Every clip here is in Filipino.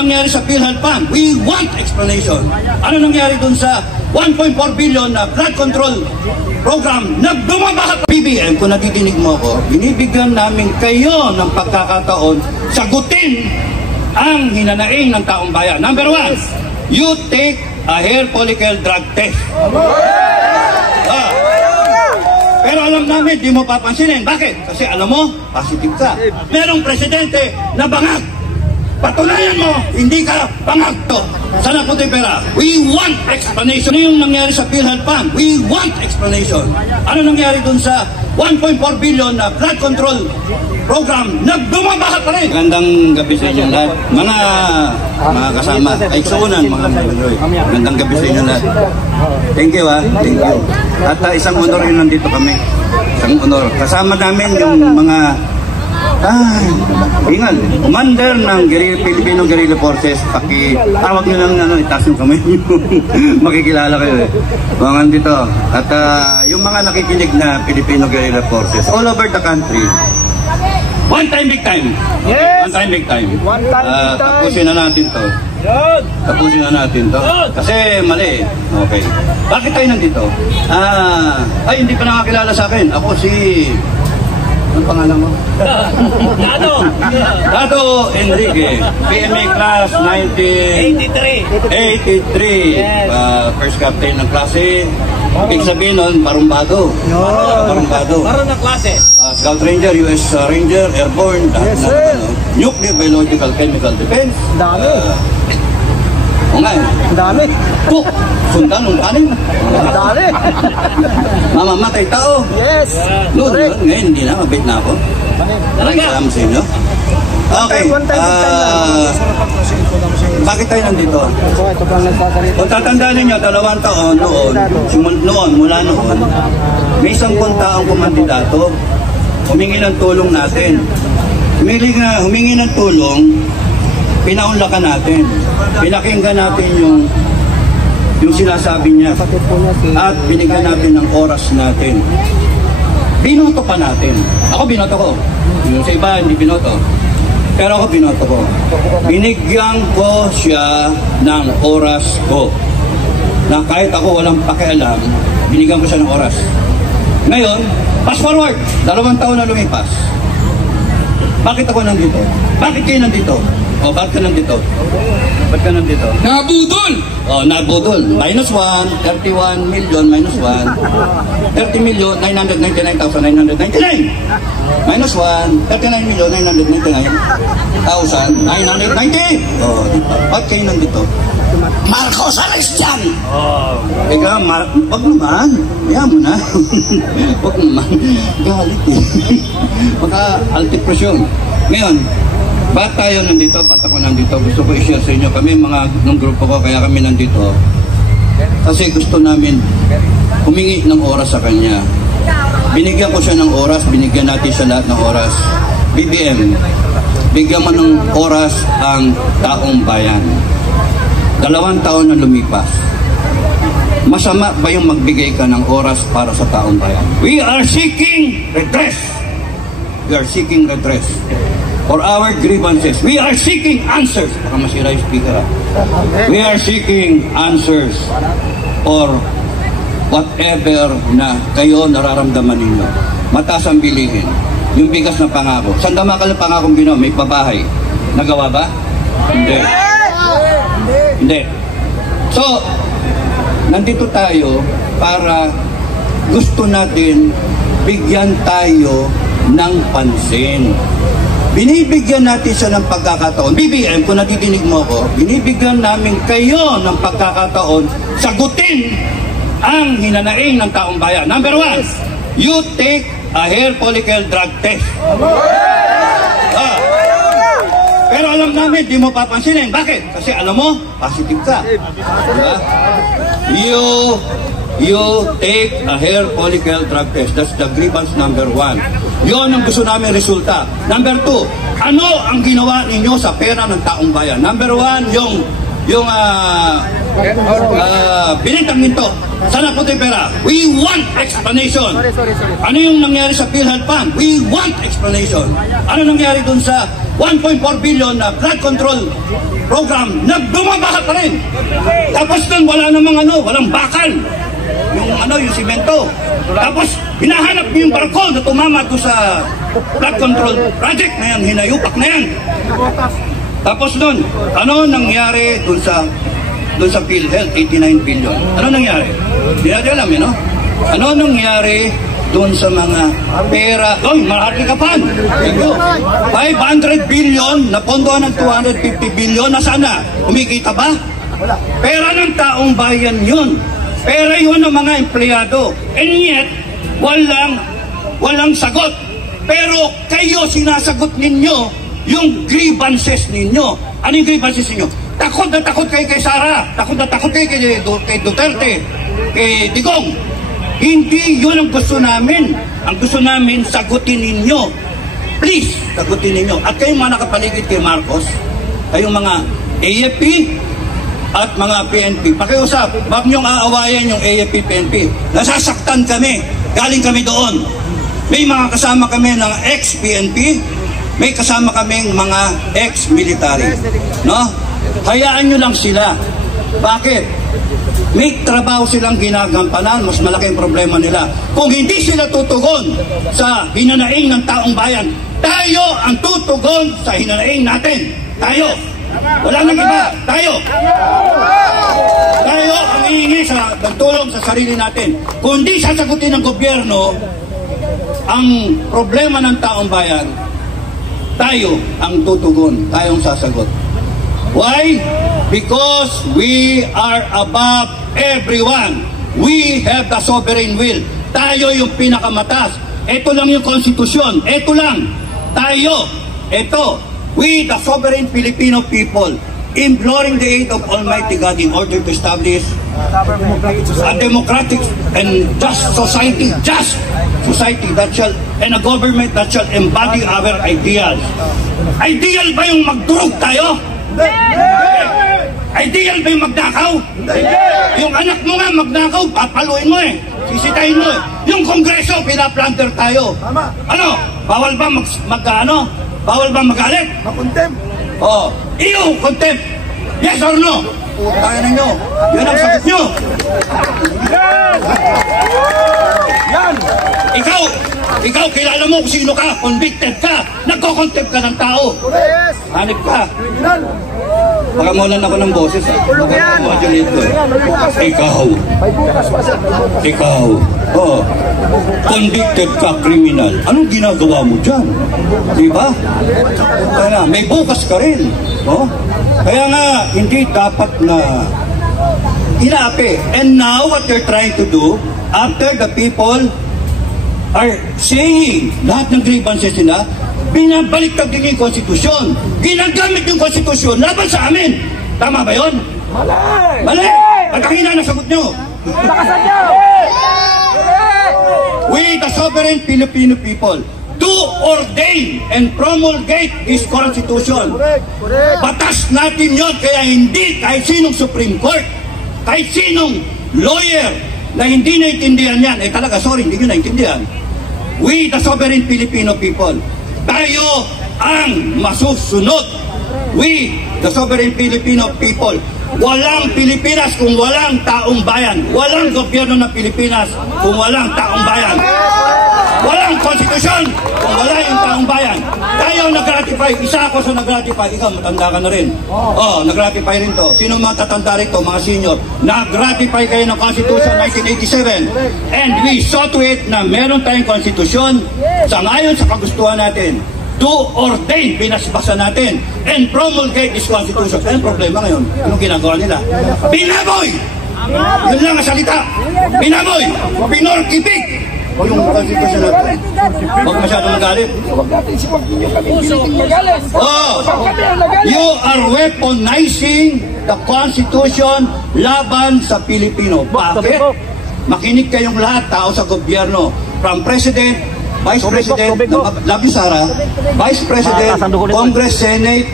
nangyari sa PhilHealth Fund? We want explanation. Ano nangyari dun sa 1.4 billion na blood control program na bumabaha? BBM, kung natidinig mo ako, binibigyan namin kayo ng pagkakataon sagutin ang hinanaing ng taong bayan. Number one, you take a hair follicle drug test. Pero alam namin, di mo papansinin. Bakit? Kasi alam mo, positive ka. Merong presidente na bangag. Patunayan mo, hindi ka bangag to. Sana po tayo pera. We want explanation. Ano yung nangyari sa PhilHealth Fund? We want explanation. Ano nangyari dun sa 1.4 billion na blood control program na bumabaha pa rin? Magandang gabi sa inyo lahat. Mga kasama, ay suunan mga Mandoy. Magandang gabi sa inyo lahat. Thank you thank you. At isang honor yun nandito kami. Isang honor. Kasama namin yung mga ingal, commander ng Filipino Guerrilla Forces. Tawag nyo lang, itaas yung kamay nyo. Makikilala kayo mga nandito. At yung mga nakikinig na Filipino Guerrilla Forces all over the country. One time, big time. Yes. One time, big time. Tapusin na natin to. Tapusin na natin to. Kasi mali. Okay. Bakit tayo nandito? Ay, hindi pa nakakilala sa akin. Ako si... Anong pangalan mo? Dado Enrique. PMA class 1983. First captain ng klase. Ibig sabihin nun, barumbado. Barumbado. Baron ng klase. Scout Ranger, US Ranger, Airborne. Yes, sir. Nuclear, Biological, Chemical Defense. Dami. O nga eh. Dami. Cook. Sundan ng kanin. Dami. Mamamatay tao. Yes. Noon, ngayon hindi na. Mabit na ako. Maraming salamat sa inyo. Okay. Bakit tayo nandito? Kung tatandaan ninyo, 2 taon mula noon, may 10 taong kumandidato. Humingi ng tulong natin. Humingi ng tulong, pinaunlakan natin. Pinakinggan natin yung sinasabi niya. At binigyan natin ng oras natin. Binoto pa natin. Ako binoto ko. Yung sa iba hindi binoto. Pero ako binoto ko. Binigyan ko siya ng oras ko. Na kahit ako walang pakialam, binigyan ko siya ng oras. Ngayon, fast forward. 2 taon na lumipas. Bakit ako nandito? Bakit kayo nandito? O, bakit ka nandito? Ba't ka nandito? Nabudol! O, nabudol. -1, 31 million -1. 30,999,999. -1, 39,999,990. O, ba't kayo nandito? Marcos Ares dyan! Ika, wag naman. Kaya mo na. Wag naman. Galit eh. Maka-altipresyon. Ngayon, ba't tayo nandito? Ba't ako nandito? Gusto ko i-share sa inyo. Kami mga ng grupo ko, kaya kami nandito. Kasi gusto namin humingi ng oras sa kanya. Binigyan ko siya ng oras, binigyan natin siya lahat ng oras. BBM, bigyan mo ng oras ang taong bayan. 2 taon na lumipas. Masama ba yung magbigay ka ng oras para sa taong bayan? We are seeking redress. We are seeking redress for our grievances. We are seeking answers. Baka masira yung speaker. We are seeking answers for whatever na kayo nararamdaman ninyo. Mataas ang bilihin. Yung bigas na pangako. Saan damakal ang pangakong ginawa? May pabahay. Nagawa ba? Hindi. Hindi. So, nandito tayo para gusto natin bigyan tayo ng pansin. Binibigyan natin siya ng pagkakataon. BBM, kung natidinig mo ako, binibigyan namin kayo ng pagkakataon sagutin ang hinanaing ng taong bayan. Number 1, you take a hair follicle drug test. Pero alam namin, di mo papansinin. Bakit? Kasi alam mo, positive ka. Diba? You take a hair follicle drug test. That's the grievance number 1. Yun ang gusto namin resulta. Number 2, ano ang ginawa ninyo sa pera ng taong bayan? Number 1, yung binintang minto. Sana po tayo pera. We want explanation. Ano yung nangyari sa PhilHealth Fund? We want explanation. Ano nangyari dun sa 1.4 billion na blood control program, nagbumabaha pa rin. Tapos doon wala namang walang bakal. Yung simento. Tapos hinahanap niyo yung barko na tumama doon sa flood control project na yan, hinayupak na yan. Tapos doon, ano nangyari doon sa PhilHealth, 89 billion? Ano nangyari? Hindi natin alam no? Ano nangyari doon sa mga pera? Marami ka pan. 500 billion, napondohan ng 250 billion, nasaan na? Kumikita ba? Pera ng taong bayan yun. Pera yun ng mga empleyado. And yet, walang sagot. Pero kayo, sinasagot ninyo yung grievances ninyo. Ano yung grievances ninyo? Takot na takot kayo kay Sara. Takot na takot kayo kay Duterte. Kay Digong. Hindi yun ang gusto namin. Ang gusto namin, sagutin ninyo. Please, sagutin ninyo. At kayong mga nakapaligid kay Marcos, kayong mga AFP at mga PNP, pakiusap, wag niyong aawayan yung AFP, PNP. Nasasaktan kami. Galing kami doon. May mga kasama kami ng ex-PNP, may kasama kaming mga ex-military. No? Hayaan nyo lang sila. Bakit? May trabaho silang ginagampanan, mas malaking problema nila. Kung hindi sila tutugon sa hinanaing ng taong bayan, tayo ang tutugon sa hinanaing natin. Tayo. Wala nang iba. Tayo. Tayo ang hihingi sa tulong sa sarili natin. Kung hindi sasagutin ng gobyerno ang problema ng taong bayan, tayo ang tutugon. Tayo ang sasagot. Why? Because we are above everyone. We have the sovereign will. Tayo yung pinakamatas. Ito lang yung konstitusyon. Ito lang. Tayo. Ito. We, the sovereign Filipino people, imploring the aid of Almighty God in order to establish a democratic and just society that shall, and a government that shall embody our ideals. Ideal ba yung magdurog tayo? Ideal ba yung magnakaw? Yung anak mo nga magnakaw, papaluin mo sisitahin mo Yung Kongreso, pinaplanter tayo. Ano? Bawal ba Bawal ba magalit? Makontempt. Iyo, contempt. Yes or no? Tayo ninyo. Yan ang sagot nyo. Yan. Ikaw, kilala mo kung sino ka, convicted ka, nagko-contempt ka ng tao. Hanip ka. Pakamulan ako ng boses modulate ko Ikaw. Convicted ka, criminal. Anong ginagawa mo dyan? Diba? Kaya may bukas ka rin. Kaya nga, hindi dapat na inaapi. And now, what you're trying to do, after the people are saying lahat ng grievances nila, binabaliktad din yung konstitusyon. Ginagamit yung konstitusyon laban sa amin. Tama ba yun? Mali! Ba't ang hina ng sagot nyo? We, the sovereign Filipino people, do ordain and promulgate this constitution. Batas natin yun, kaya hindi kahit sinong Supreme Court, kahit sinong lawyer na hindi naintindihan yan, talaga, sorry, hindi nyo naintindihan. We, the sovereign Filipino people, tayo ang masusunod. We, the sovereign Filipino people, walang Pilipinas kung walang taong bayan. Walang gobyerno ng Pilipinas kung walang taong bayan. Walang konstitusyon kung wala yung taong bayan. Tayo nag-ratify. Isa ako sa nag-ratify. Ikaw, matanda ka na rin. Nag-ratify rin to. Sino matatanda rito, mga senior? Nag-ratify kayo ng Constitution 1987. And we saw to it na meron tayong konstitusyon sa ngayon sa kagustuhan natin. To ordain, binasbasa natin, and promulgate this constitution. Ano problema ngayon? Anong ginagawa nila? Binaboy! Yun lang ang salita. Binaboy! Pinorkipik! Yung constitution natin. Huwag masyadong magalit. You are weaponizing the constitution laban sa Pilipino. Bakit? Makinig kayong lahat, tao sa gobyerno. From President, Vice President, love you Sara, Vice President, Congress, Senate,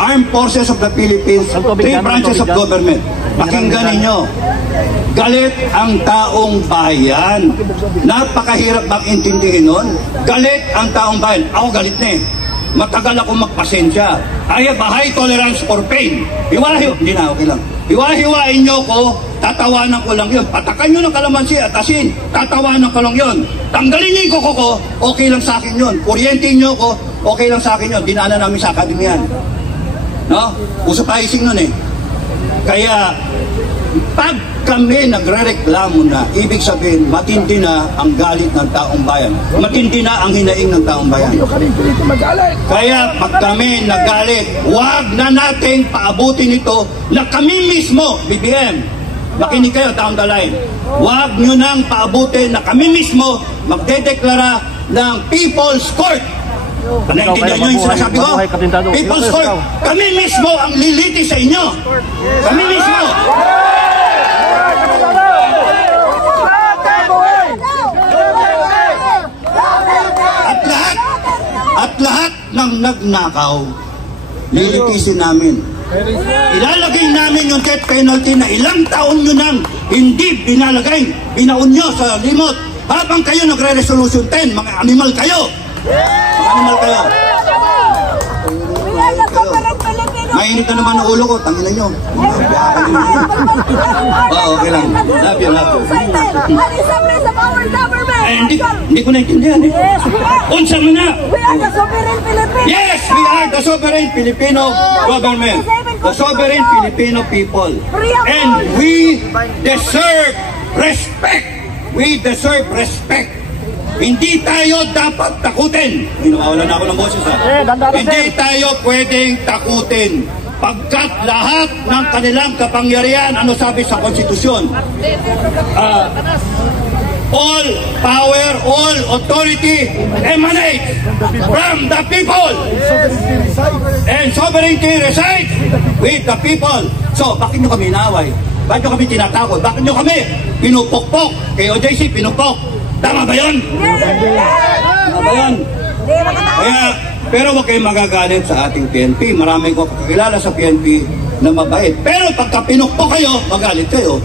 Armed Forces of the Philippines, 3 branches of government. Pakinggan ninyo, galit ang taong bayan. Napakahirap bang intindihin nun? Galit ang taong bayan. Ako galit na matagal ako magpasensya. I have a high tolerance for pain. Hindi na, okay lang. Hiwa-hiwain nyo ko, tatawanan ko lang yun. Patakan nyo ng kalamansi at asin, tatawanan ko lang yun. Tanggalin nyo yung kuko ko, okay lang sa akin yun. Kuryentin nyo ko, okay lang sa akin yun. Dinaanan namin sa akademiyan. No? Usap-ising nun eh. Kaya, pag kami nagre-reklamo na, ibig sabihin, matindi na ang galit ng taong bayan. Matindi na ang hinaing ng taong bayan. Kaya pag kami nagalit, huwag na nating paabutin ito na kami mismo, BBM, makinig kayo, taong dalay, huwag nyo nang paabutin na kami mismo magdedeklara ng People's Court. Naintindihan nyo yung sinasabi ko? People's Court. Kami mismo ang liliti sa inyo. Kami mismo. At lahat ng nagnakaw, lilitisin namin. Ilalagay namin yung death penalty na ilang taon nyo nang hindi binalagay. Binaon nyo sa limot. Habang kayo nagre-resolution 10, mga animal kayo. Mga animal kayo. Mainit na naman ang ulo ko, tangina nyo. Okay lang. Love you. Hindi ko naintindihan eh. Unsa mo na? We are the sovereign Philippines. Yes, we are the sovereign Filipino government. The sovereign Filipino people. And we deserve respect. We deserve respect. Hindi tayo dapat takutin. Nawawala na ako ng boses ha. Hindi tayo pwedeng takutin. Pagkat lahat ng kanilang kapangyarihan, ano sabi sa konstitusyon? All power, all authority emanates from the people. And sovereignty resides with the people. So, bakit nyo kami inaaway? Bakit nyo kami tinatakot? Bakit nyo kami pinupokpok? Kay OJC, pinupok. Tama ba yun? Tama ba yun? Kaya, pero huwag kayong magagalit sa ating PNP. Marami ko kakilala sa PNP na mabait. Pero pagka pinukpok kayo, magalit kayo.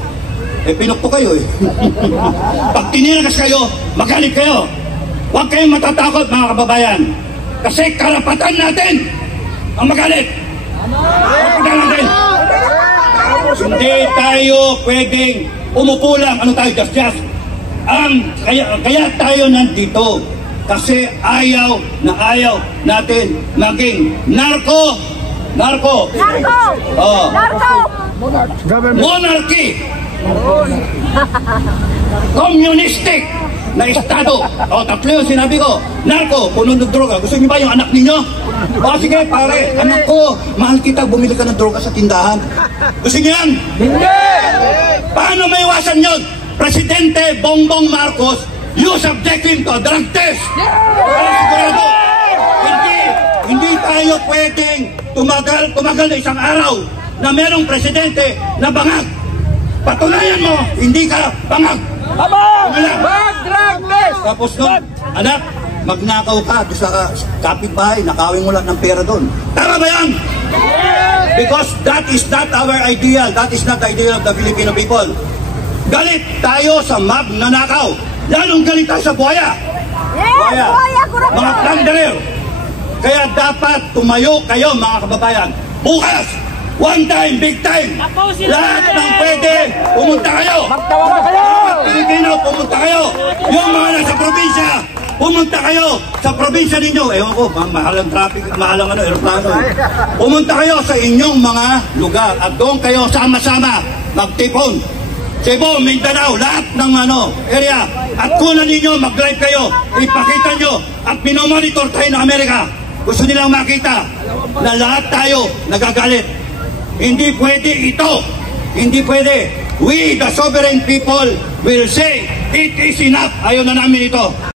Pinukpok kayo eh. Pag tiniragas kayo, magalit kayo. Huwag kayong matatakot mga kababayan. Kasi karapatan natin ang magalit. Karapatan natin. Hindi tayo pwedeng umupo lang. Ano tayo? Just. Kaya tayo nandito. Kasi ayaw natin maging narco. Monarchy. Communistic na estado. Tatlo yung sinabi ko. Narco, puno ng droga. Gusto niyo ba yung anak ninyo? Sige pare, anak ko, mahal kita, bumili ka ng droga sa tindahan. Gusto niyo yan? Hindi! Paano may iwasan yun? Presidente Bongbong Marcos, you subject him to a drug test. Sigurado. Hindi tayo pwedeng tumagal na isang araw na merong presidente na bangag. Patunayan mo, hindi ka bangag. Drug test. Tapos nun, anak, magnakaw ka sa kapitbahay, nakawin mo lang ng pera doon. Tama ba yan? Because that is not our ideal. That is not the ideal of the Filipino people. Galit tayo sa magnanakaw. Lalong galit tayo sa buhaya. Mga plunderer. Kaya dapat tumayo kayo mga kababayan. Bukas, one time, big time. Lahat ng pwede, pumunta kayo. Magtawag kayo. Pilipino, pumunta kayo. Yung mga nasa probinsya, pumunta kayo sa probinsya ninyo. Ewan ko, mahal ang traffic, mahal ang aeroplano. Pumunta kayo sa inyong mga lugar at doon kayo sama-sama magtipon. Cebu, Mindanao, lahat ng area. At kunan ninyo, mag-live kayo. Ipakita nyo at minomonitor tayo ng Amerika. Gusto nilang makita na lahat tayo nagagalit. Hindi pwede ito. Hindi pwede. We, the sovereign people, will say, it is enough. Ayaw na namin ito.